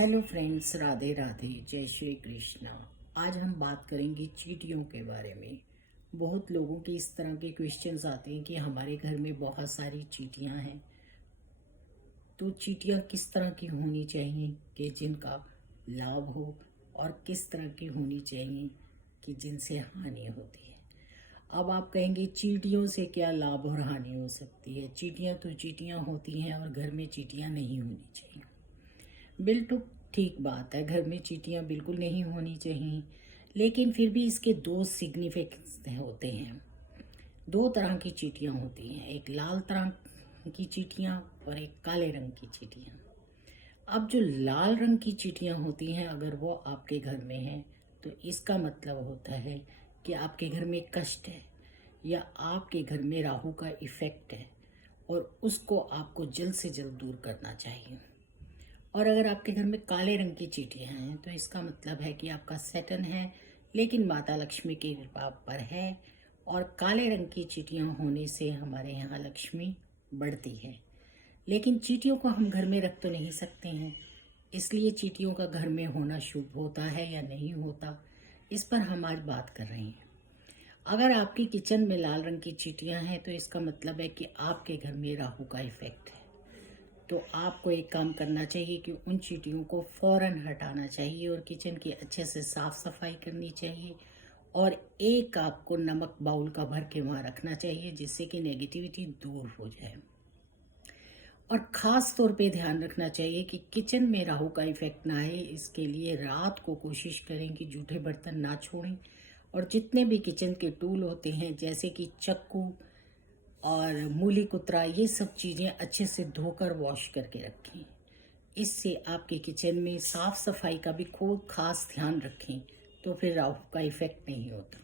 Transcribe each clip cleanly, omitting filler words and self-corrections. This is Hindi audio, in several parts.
हेलो फ्रेंड्स, राधे राधे, जय श्री कृष्णा। आज हम बात करेंगे चींटियों के बारे में। बहुत लोगों के इस तरह के क्वेश्चंस आते हैं कि हमारे घर में बहुत सारी चींटियां हैं, तो चींटियां किस तरह की होनी चाहिए कि जिनका लाभ हो और किस तरह की होनी चाहिए कि जिनसे हानि होती है। अब आप कहेंगे चींटियों से क्या लाभ और हानि हो सकती है। चींटियां तो चींटियां होती हैं और घर में चींटियां नहीं होनी चाहिए। बिल्कुल ठीक बात है, घर में चींटियां बिल्कुल नहीं होनी चाहिए, लेकिन फिर भी इसके दो सिग्निफिकेंस होते हैं। दो तरह की चींटियां होती हैं, एक लाल तरह की चींटियां और एक काले रंग की चींटियां। अब जो लाल रंग की चींटियां होती हैं, अगर वो आपके घर में हैं तो इसका मतलब होता है कि आपके घर में कष्ट है या आपके घर में राहु का इफेक्ट है और उसको आपको जल्द से जल्द दूर करना चाहिए। और अगर आपके घर में काले रंग की चींटियां हैं तो इसका मतलब है कि आपका सैटर्न है लेकिन माता लक्ष्मी की कृपा पर है। और काले रंग की चींटियां होने से हमारे यहाँ लक्ष्मी बढ़ती है। लेकिन चींटियों को हम घर में रख तो नहीं सकते हैं, इसलिए चींटियों का घर में होना शुभ होता है या नहीं होता, इस पर हम आज बात कर रहे हैं। अगर आपकी किचन में लाल रंग की चींटियां हैं तो इसका मतलब है कि आपके घर में राहु का इफेक्ट है। तो आपको एक काम करना चाहिए कि उन चींटियों को फौरन हटाना चाहिए और किचन की अच्छे से साफ सफाई करनी चाहिए। और एक आपको नमक बाउल का भर के वहाँ रखना चाहिए जिससे कि नेगेटिविटी दूर हो जाए। और ख़ास तौर पे ध्यान रखना चाहिए कि किचन में राहु का इफेक्ट ना आए, इसके लिए रात को कोशिश करें कि जूठे बर्तन ना छोड़ें और जितने भी किचन के टूल होते हैं जैसे कि चक्कू और मूली कुतरा, ये सब चीज़ें अच्छे से धोकर वॉश करके रखें। इससे आपके किचन में साफ सफाई का भी खूब खास ध्यान रखें तो फिर राहु का इफेक्ट नहीं होता।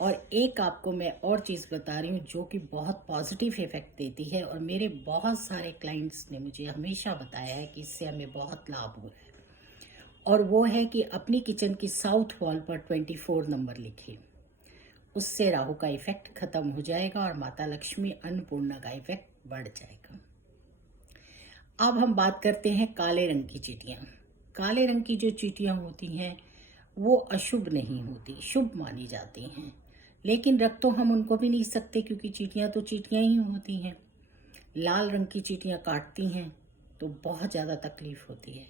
और एक आपको मैं और चीज़ बता रही हूँ जो कि बहुत पॉजिटिव इफेक्ट देती है और मेरे बहुत सारे क्लाइंट्स ने मुझे हमेशा बताया है कि इससे हमें बहुत लाभ हो रहा है। और वो है कि अपनी किचन की साउथ वॉल पर 24 नंबर लिखिए, उससे राहु का इफेक्ट खत्म हो जाएगा और माता लक्ष्मी अन्नपूर्णा का इफेक्ट बढ़ जाएगा। अब हम बात करते हैं काले रंग की चींटियां। काले रंग की जो चींटियां होती हैं वो अशुभ नहीं होती, शुभ मानी जाती हैं, लेकिन रख तो हम उनको भी नहीं सकते क्योंकि चींटियां तो चींटियां ही होती हैं। लाल रंग की चींटियां काटती हैं तो बहुत ज़्यादा तकलीफ होती है।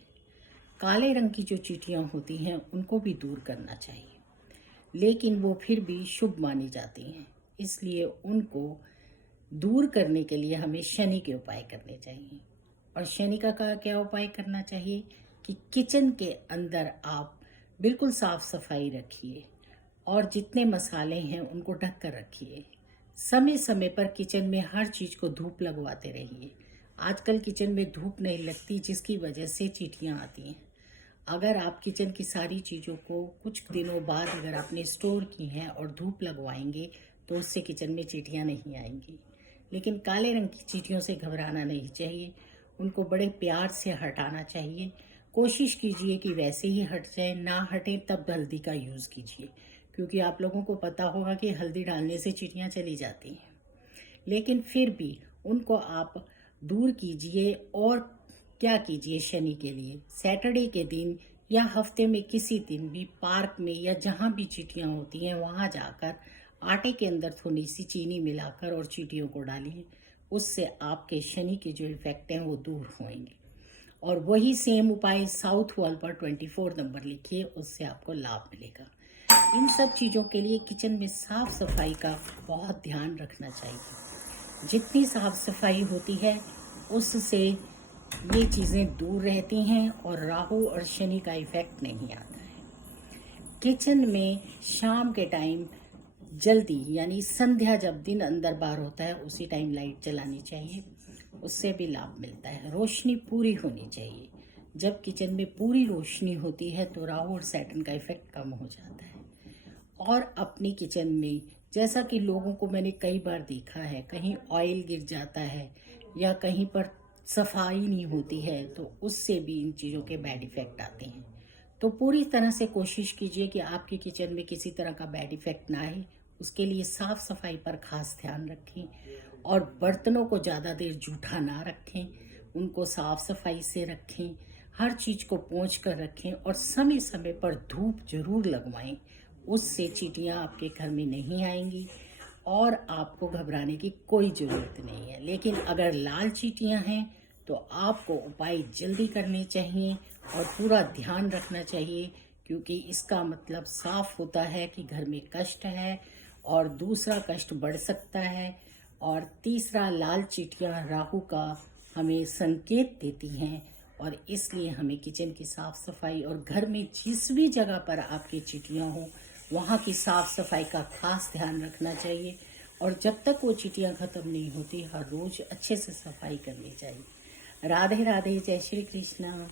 काले रंग की जो चींटियां होती हैं उनको भी दूर करना चाहिए, लेकिन वो फिर भी शुभ मानी जाती हैं, इसलिए उनको दूर करने के लिए हमें शनि के उपाय करने चाहिए। और शनि का क्या उपाय करना चाहिए कि किचन के अंदर आप बिल्कुल साफ सफाई रखिए और जितने मसाले हैं उनको ढक कर रखिए। समय समय पर किचन में हर चीज़ को धूप लगवाते रहिए। आजकल किचन में धूप नहीं लगती जिसकी वजह से चींटियां आती हैं। अगर आप किचन की सारी चीज़ों को कुछ दिनों बाद अगर आपने स्टोर की हैं और धूप लगवाएंगे तो उससे किचन में चींटियां नहीं आएंगी। लेकिन काले रंग की चींटियों से घबराना नहीं चाहिए, उनको बड़े प्यार से हटाना चाहिए। कोशिश कीजिए कि वैसे ही हट जाए, ना हटे तब हल्दी का यूज़ कीजिए, क्योंकि आप लोगों को पता होगा कि हल्दी डालने से चींटियां चली जाती हैं। लेकिन फिर भी उनको आप दूर कीजिए। और क्या कीजिए, शनि के लिए सैटरडे के दिन या हफ्ते में किसी दिन भी पार्क में या जहाँ भी चींटियाँ होती हैं वहाँ जाकर आटे के अंदर थोड़ी सी चीनी मिलाकर और चींटियों को डालिए। उससे आपके शनि के जो इफेक्ट हैं वो दूर होंगे। और वही सेम उपाय साउथ वॉल पर 24 नंबर लिखिए, उससे आपको लाभ मिलेगा। इन सब चीज़ों के लिए किचन में साफ सफाई का बहुत ध्यान रखना चाहिए। जितनी साफ सफाई होती है उससे ये चीज़ें दूर रहती हैं और राहु और शनि का इफेक्ट नहीं आता है। किचन में शाम के टाइम जल्दी यानी संध्या, जब दिन अंदर बाहर होता है उसी टाइम लाइट जलानी चाहिए, उससे भी लाभ मिलता है। रोशनी पूरी होनी चाहिए। जब किचन में पूरी रोशनी होती है तो राहु और सैटर्न का इफेक्ट कम हो जाता है। और अपनी किचन में जैसा कि लोगों को मैंने कई बार देखा है, कहीं ऑयल गिर जाता है या कहीं पर सफाई नहीं होती है तो उससे भी इन चीज़ों के बैड इफेक्ट आते हैं। तो पूरी तरह से कोशिश कीजिए कि आपकी किचन में किसी तरह का बैड इफेक्ट ना आए। उसके लिए साफ सफाई पर खास ध्यान रखें और बर्तनों को ज़्यादा देर जूठा ना रखें, उनको साफ सफाई से रखें। हर चीज को पोंछ कर रखें और समय समय पर धूप जरूर लगवाएं। उससे चींटियां आपके घर में नहीं आएंगी और आपको घबराने की कोई ज़रूरत नहीं है। लेकिन अगर लाल चींटियां हैं तो आपको उपाय जल्दी करने चाहिए और पूरा ध्यान रखना चाहिए, क्योंकि इसका मतलब साफ होता है कि घर में कष्ट है और दूसरा कष्ट बढ़ सकता है। और तीसरा, लाल चींटियां राहु का हमें संकेत देती हैं और इसलिए हमें किचन की साफ सफाई और घर में जिस भी जगह पर आपकी चींटियां हो वहाँ की साफ सफाई का खास ध्यान रखना चाहिए। और जब तक वो चींटियां खत्म नहीं होती हर रोज अच्छे से सफाई करनी चाहिए। राधे राधे, जय श्री कृष्णा।